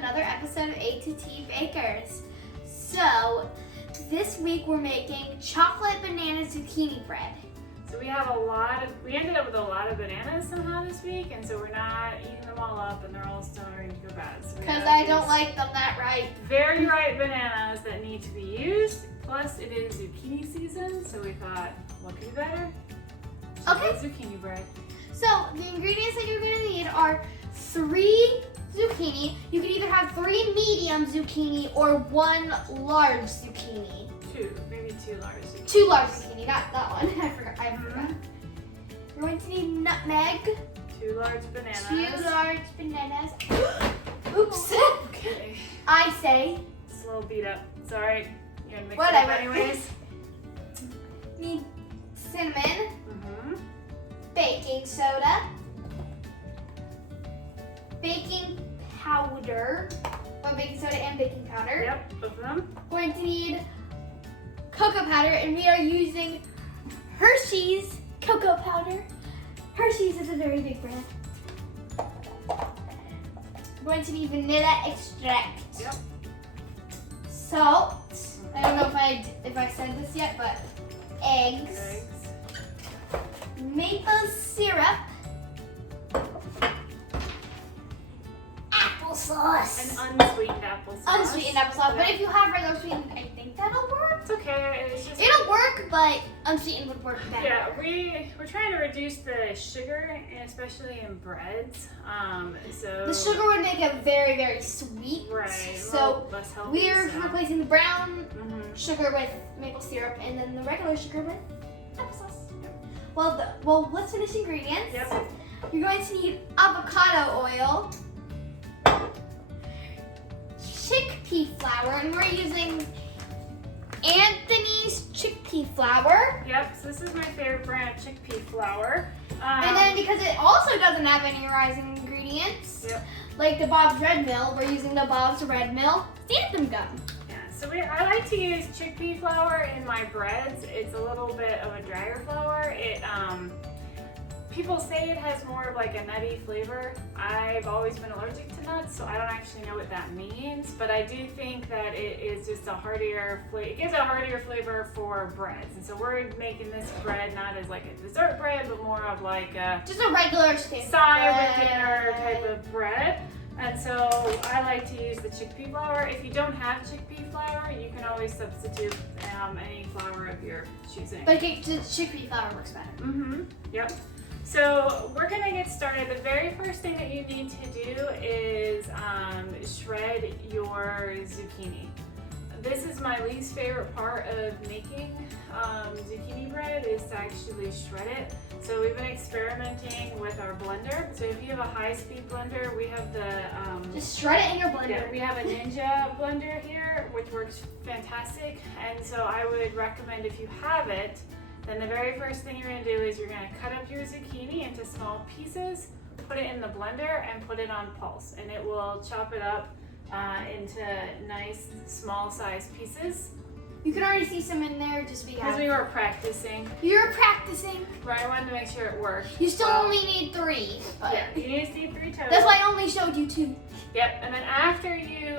another episode of A.to.T Bakers. So, this week we're making chocolate banana zucchini bread. So we ended up with a lot of bananas somehow this week, and so we're not eating them all up and they're all starting to go bad. Because I don't like them that ripe. Very ripe bananas that need to be used. Plus it is zucchini season, so we thought, what could be better? Okay. Zucchini bread. So the ingredients that you're gonna need are 3 zucchini. You can either have 3 medium zucchini or 1 large zucchini. Maybe 2 large zucchini. 2 large zucchini, not that one. I forgot. You're going to need nutmeg. 2 large bananas. 2 large bananas. Oops. Okay. I say. It's a little beat up. Sorry. You're gonna mix Whatever. it up anyways. Need cinnamon. Mm-hmm. Baking soda. Baking powder. Or baking soda and baking powder. Yep, both of them. Going to need cocoa powder, and we are using Hershey's cocoa powder. Hershey's is a very big brand. We're going to need vanilla extract. Yep. Salt. I don't know if I said this yet, but eggs. Maple syrup. Applesauce. An unsweetened applesauce. Unsweetened applesauce, but if you have regular sweetened, I think that'll work. It's okay. It's just It'll work, but unsweetened would work better. Yeah, we're trying to reduce the sugar, and especially in breads. So The sugar would make it very, very sweet. Right. So less healthy. we're replacing the brown Mm-hmm. sugar with maple syrup, and then the regular sugar with applesauce. Yep. Well, let's finish ingredients. Yep. You're going to need avocado oil, chickpea flour, and we're using Anthony's chickpea flour. Yep. So this is my favorite brand of chickpea flour. And then because it also doesn't have any rising ingredients, Yep. like the Bob's Red Mill, we're using the Bob's Red Mill xanthum gum. Yeah. So I like to use chickpea flour in my breads. It's a little bit of a drier flour. People say it has more of like a nutty flavor. I've always been allergic to nuts, so I don't actually know what that means, but I do think that it is just a heartier flavor. It gives a heartier flavor for breads. And so we're making this bread not as like a dessert bread, but more of like a Just a regular standard side bread. dinner type of bread. And so I like to use the chickpea flour. If you don't have chickpea flour, you can always substitute any flour of your choosing. But chickpea flour works better. Mm-hmm. Yep. So we're gonna get started. The very first thing that you need to do is shred your zucchini. This is my least favorite part of making zucchini bread, is to actually shred it. So we've been experimenting with our blender. So if you have a high-speed blender, we have the Just shred it in your blender. yeah, we have a Ninja blender here, which works fantastic. And so I would recommend, if you have it, then the very first thing you're going to do is you're going to cut up your zucchini into small pieces, put it in the blender, and put it on pulse. And it will chop it up into nice small sized pieces. You can already see some in there just Because we were practicing. You're practicing. Right, I wanted to make sure it worked. You still only need 3. But Yeah, you need to see 3 total. that's why I only showed you 2. Yep, and then after you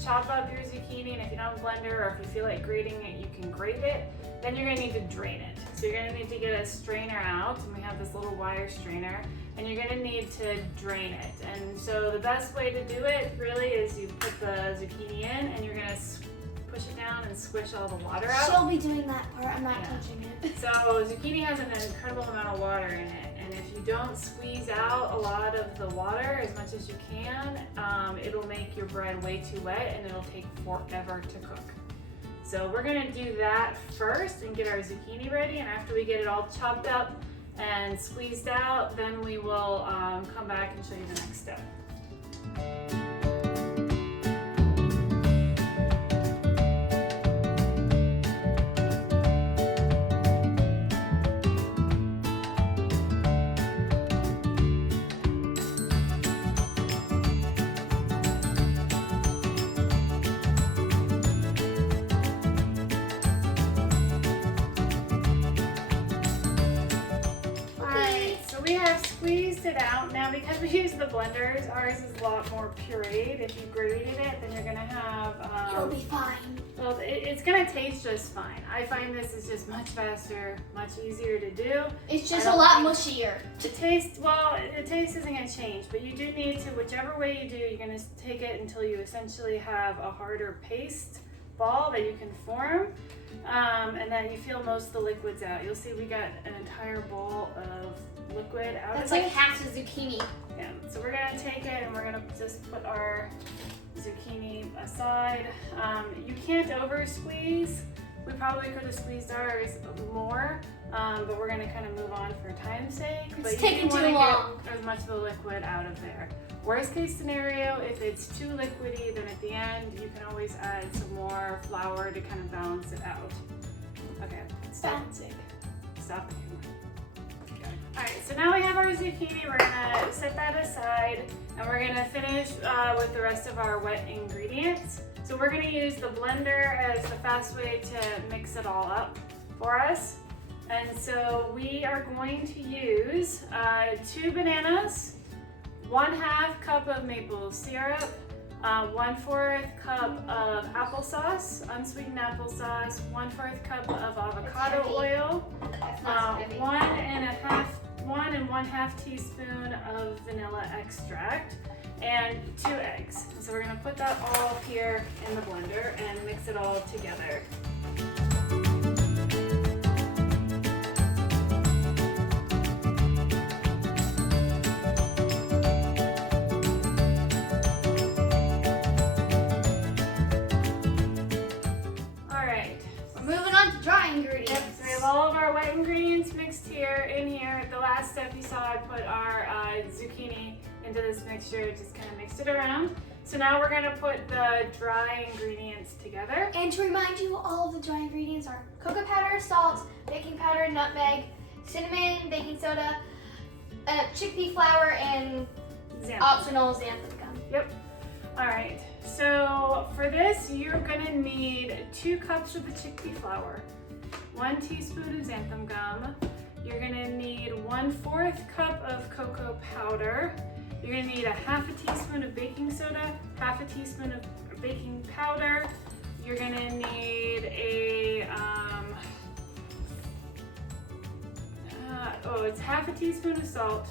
chop up your zucchini, and if you don't have a blender or if you feel like grating it, you can grate it, then you're gonna need to drain it. So you're gonna need to get a strainer out, and we have this little wire strainer, and you're gonna need to drain it. And so the best way to do it really is you put the zucchini in, and you're gonna push it down and squish all the water out. She'll be doing that part. I'm not touching it. So zucchini has an incredible amount of water in it, and if you don't squeeze out a lot of the water as much as you can, it'll make your bread way too wet, and it'll take forever to cook. So we're gonna do that first and get our zucchini ready, and after we get it all chopped up and squeezed out, then we will come back and show you the next step. we have squeezed it out. Now because we use the blenders, ours is a lot more pureed. If you grated it, then you're gonna have... It'll be fine. Well, it's gonna taste just fine. I find this is just much faster, much easier to do. It's just a lot mushier. The taste isn't gonna change, but you do need to, whichever way you do, you're gonna take it until you essentially have a harder paste ball that you can form, and then you feel most of the liquids out. You'll see we got an entire bowl of liquid out. That's of like it. half the zucchini. Yeah, so we're gonna take it and we're gonna just put our zucchini aside. You can't over squeeze. We probably could have squeezed ours more, but we're gonna kind of move on for time's sake. It's but taking you too want to long. get as much of the liquid out of there. Worst case scenario, if it's too liquidy, then at the end you can always add some more flour to kind of balance it out. Okay, Balancing. Stop. Okay. All right, so now we have our zucchini. We're gonna set that aside, and we're gonna finish with the rest of our wet ingredients. So we're gonna use the blender as the fast way to mix it all up for us. And so we are going to use 2 bananas, 1/2 cup of maple syrup, 1/4 cup of applesauce, unsweetened applesauce, 1/4 cup of avocado oil, That's not so heavy. 1 and 1/2 teaspoon of vanilla extract, and 2 eggs. So we're gonna put that all here in the blender and mix it all together. Moving on to dry ingredients. Yep, so we have all of our wet ingredients mixed here, in here. The last step you saw, I put our zucchini into this mixture, just kind of mixed it around. So now we're gonna put the dry ingredients together. And to remind you, all of the dry ingredients are cocoa powder, salt, baking powder, nutmeg, cinnamon, baking soda, chickpea flour, and Xanthum. optional xanthum gum. Yep. All right. So for this, you're gonna need 2 cups of the chickpea flour, 1 teaspoon of xanthum gum. You're gonna need 1/4 cup of cocoa powder. You're gonna need 1/2 teaspoon of baking soda, 1/2 teaspoon of baking powder. You're gonna need it's 1/2 teaspoon of salt,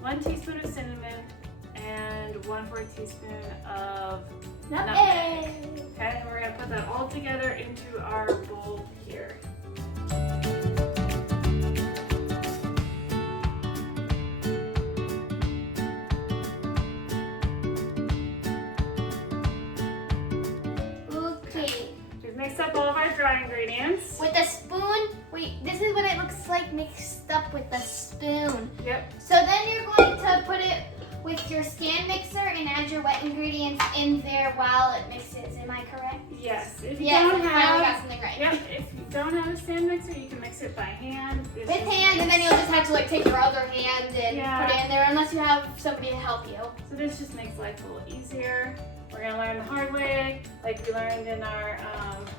1 teaspoon of cinnamon, and 1/4 teaspoon of nutmeg. Okay, and we're gonna put that all together into our bowl here. Okay. We've mixed up all of our dry ingredients. With a spoon, wait, this is what it looks like mixed up with the spoon. Yep. So then you're going to put it with your stand mixer and add your wet ingredients in there while it mixes. Am I correct? Yes. If you Yes, don't I finally got have, something right. yep. If you don't have a stand mixer, you can mix it by hand. With hand, and then you'll just have to like take your other hand and Yeah. put it in there unless you have somebody to help you. So this just makes life a little easier. We're gonna learn the hard way, like we learned in our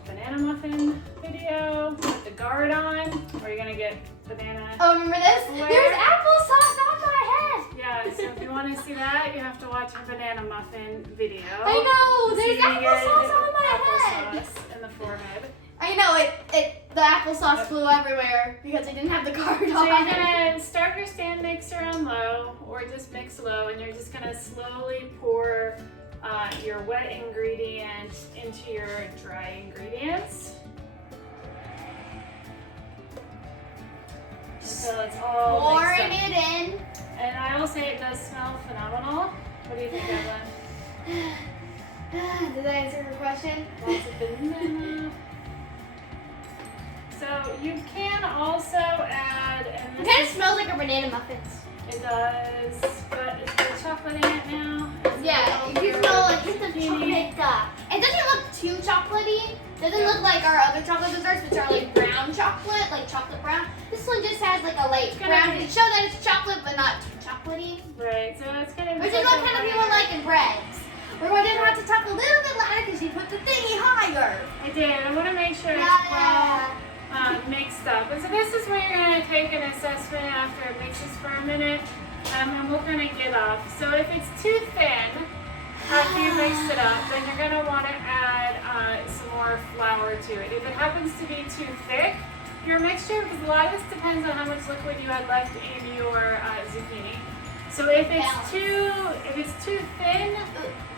banana muffin video. Put the guard on, where you're gonna get banana. Oh, remember this? Where? There's applesauce on my head. Yeah, so if you want to see that, you have to watch our banana muffin video. I know, So there's you can get applesauce on my head. applesauce in the forehead. I know, the applesauce flew everywhere because I didn't have the card on. So you're gonna start your stand mixer on low, or just mix low, and you're just gonna slowly pour your wet ingredients into your dry ingredients. Until it's all Pouring mixed up. it in. And I will say it does smell phenomenal. What do you think, Evelyn? Did that answer your question? Lots of banana. So you can also add, and It this kind of smells like a banana muffins. it does, but is there chocolate in it now? Yeah, if you smell a hint of chocolate. It doesn't look too chocolatey. It doesn't look like our other chocolate desserts, which are like brown chocolate, like chocolate brown. This one just has like a light brown to show that it's chocolate, but not too chocolatey. Right, so it's gonna be Which is what kind of people like in breads. We're going to have to talk a little bit louder because you put the thingy higher. I did. I want to make sure it's Yeah. well mixed up. And so this is where you're going to take an assessment after it mixes for a minute, and we're going to get off. So if it's too thin after you mix it up, then you're going to want to add some more flour to it. If it happens to be too thick, your mixture, because a lot of this depends on how much liquid you had left in your zucchini. So if it's too thin,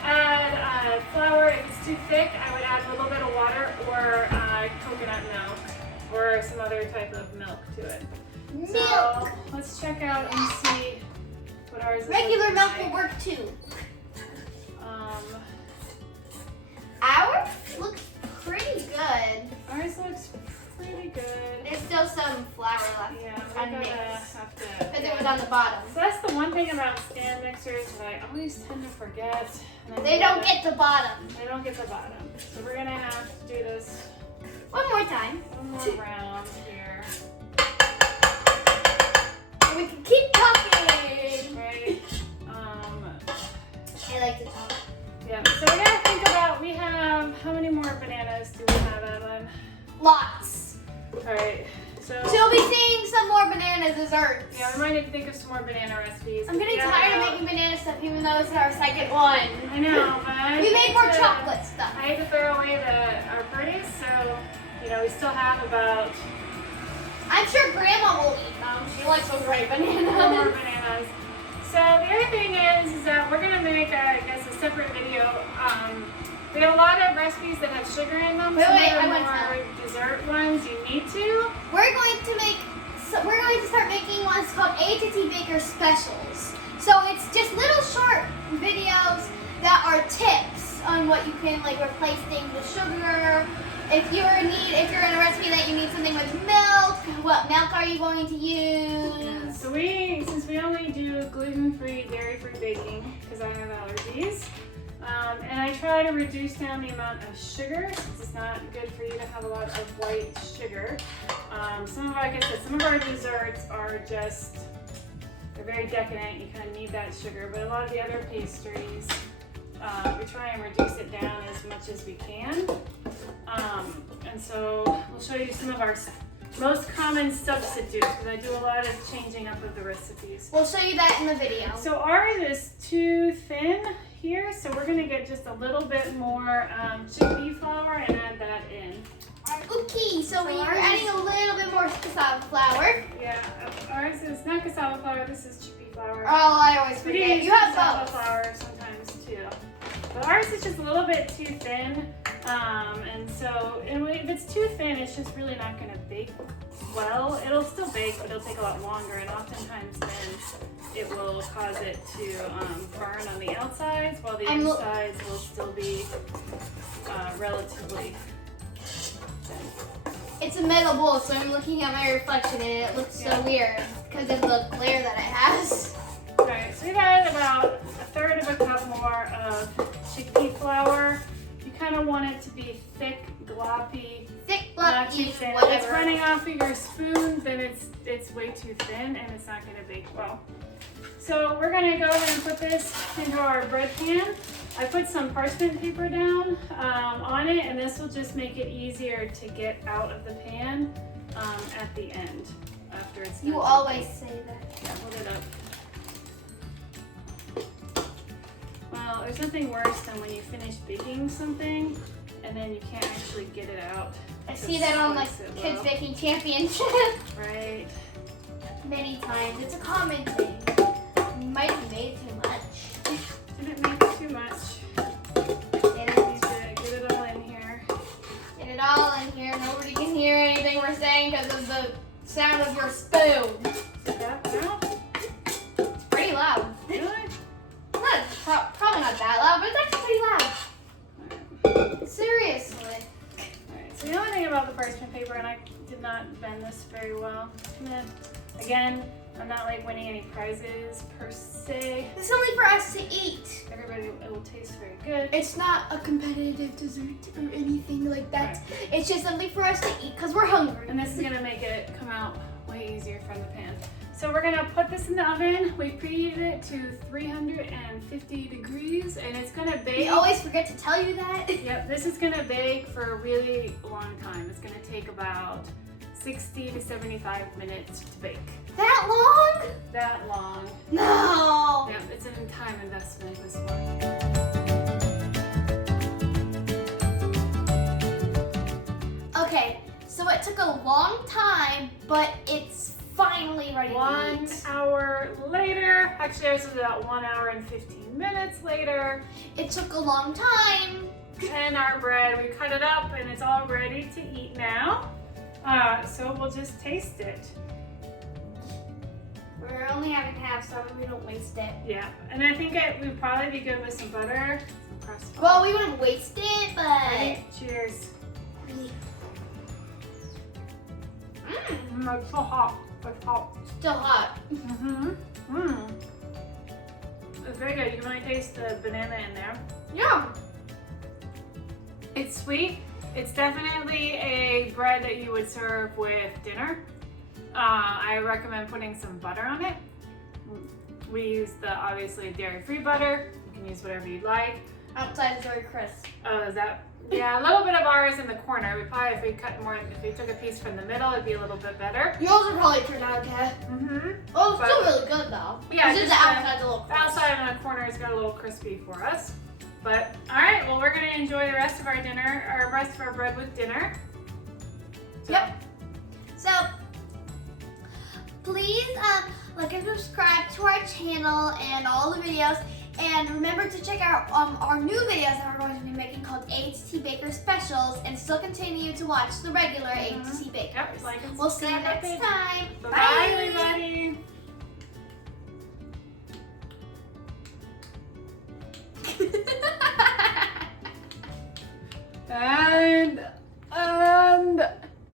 add flour. If it's too thick, I would add a little bit of water or coconut milk or some other type of milk to it. Milk. So let's check out and see what ours is. Regular milk like. will work too. Ours looks pretty good. Ours looks pretty good. There's still some flour left. Yeah, we're gonna unmixed. have to. Because it was on the bottom. So that's the one thing about stand mixers that I always tend to forget. And They don't get the bottom. They don't get the bottom. So we're gonna have to do this One more time. one more round here. And we can keep talking. Right? I like to talk. Yeah. So we gotta think about, we have, how many more bananas do we have, Evelyn? Lots. Alright. So She'll be seeing some more banana desserts. yeah, we might need to think of some more banana recipes. I'm getting Yeah, tired of making banana stuff even though this is our second one. I know, but We made more I chocolate stuff. hate to throw away our pretties, so we still have about I'm sure Grandma will eat them. She likes those red four more bananas. bananas. So the other thing is that we're gonna make I guess a separate video. We have a lot of recipes that have sugar in them. Wait, Some wait, of the I want more dessert ones you need to. We're going to start making ones called A.to.T Baker Specials. So it's just little short videos that are tips on what you can replace things with sugar. If you're in a recipe that you need something with milk, what milk are you going to use? Yeah, so since we only do gluten-free, dairy-free baking because I have allergies, and I try to reduce down the amount of sugar since it's not good for you to have a lot of white sugar. Like I said, some of our desserts are they're very decadent. You kind of need that sugar, but a lot of the other pastries, we try and reduce it down as much as we can. And so we'll show you some of our most common substitutes because I do a lot of changing up of the recipes. We'll show you that in the video. So ours is too thin here, so we're gonna get just a little bit more chickpea flour and add that in. Okay, so we're adding a little bit more cassava flour. Yeah, ours is not cassava flour, this is chickpea flour. Oh, I always We forget. use You have cassava both. flour sometimes too. But ours is just a little bit too thin, and so if it's too thin, it's just really not gonna bake well. It'll still bake, but it'll take a lot longer, and oftentimes then it will cause it to burn on the outsides, while the insides will still be relatively thin. It's a metal bowl, so I'm looking at my reflection and it looks so weird because of the glare that it has. Alright, so we've added about 1/3 of a cup more of chickpea flour. You kind of want it to be thick, gloppy, Thick, not too fluffy, thin. If whatever. it's running off of your spoon, then it's way too thin and it's not going to bake well. So we're going to go ahead and put this into our bread pan. I put some parchment paper down on it, and this will just make it easier to get out of the pan at the end after it's done. You always say that. Yeah, hold it up. Well, there's nothing worse than when you finish baking something and then you can't actually get it out. I to see that on slice it Kids well. Baking Championship Right. many times. It's a common thing. You might have made too much. Didn't make too much. Get Get it all in here. it all in here. Nobody can hear anything we're saying because of the sound of your spoon. That now? It's pretty loud. Really? Probably not that loud, but it's actually pretty loud. Seriously. Alright, so the only thing about the parchment paper, and I did not bend this very well. Again, I'm not winning any prizes per se. This is only for us to eat. Everybody, it will taste very good. It's not a competitive dessert or anything like that. Right. It's just something for us to eat because we're hungry. And this is gonna make it come out way easier from the pan. So we're gonna put this in the oven. We preheated it to 350 degrees, and it's gonna bake. We always forget to tell you that. Yep, this is gonna bake for a really long time. It's gonna take about 60 to 75 minutes to bake. That long? That long. No. Yeah, it's a time investment, this one. Okay, so it took a long time, but it's finally ready to 1 eat. hour later, actually ours was about 1 hour and 15 minutes later. It took a long time. And our bread, we cut it up and it's all ready to eat now. So we'll just taste it. We're only having half, so we don't waste it. Yeah, and I think it would probably be good with some butter, some crust. Well, we wouldn't waste it, but... Ready? Cheers. It's so hot. It's hot. Still hot. It's very good. You might taste the banana in there. Yeah. It's sweet. It's definitely a bread that you would serve with dinner. I recommend putting some butter on it. We use the obviously dairy-free butter. You can use whatever you'd like. Outside is very crisp. Oh, is that? Yeah, a little bit of ours in the corner. We probably, if we cut more, if we took a piece from the middle, it'd be a little bit better. Yours would probably turn out okay. Oh, it's still really good though. Yeah, it's just the outside's a little the crisp. outside and the corner has got a little crispy for us. But all right, well, we're gonna enjoy the rest of our dinner, or rest of our bread with dinner. So, Yep. So, please like and subscribe to our channel and all the videos. And remember to check out our new videos that we're going to be making called A.to.T Baker Specials, and still continue to watch the regular A.to.T Bakers. Yep, like and We'll see you subscribe, next baby. time. Bye, everybody.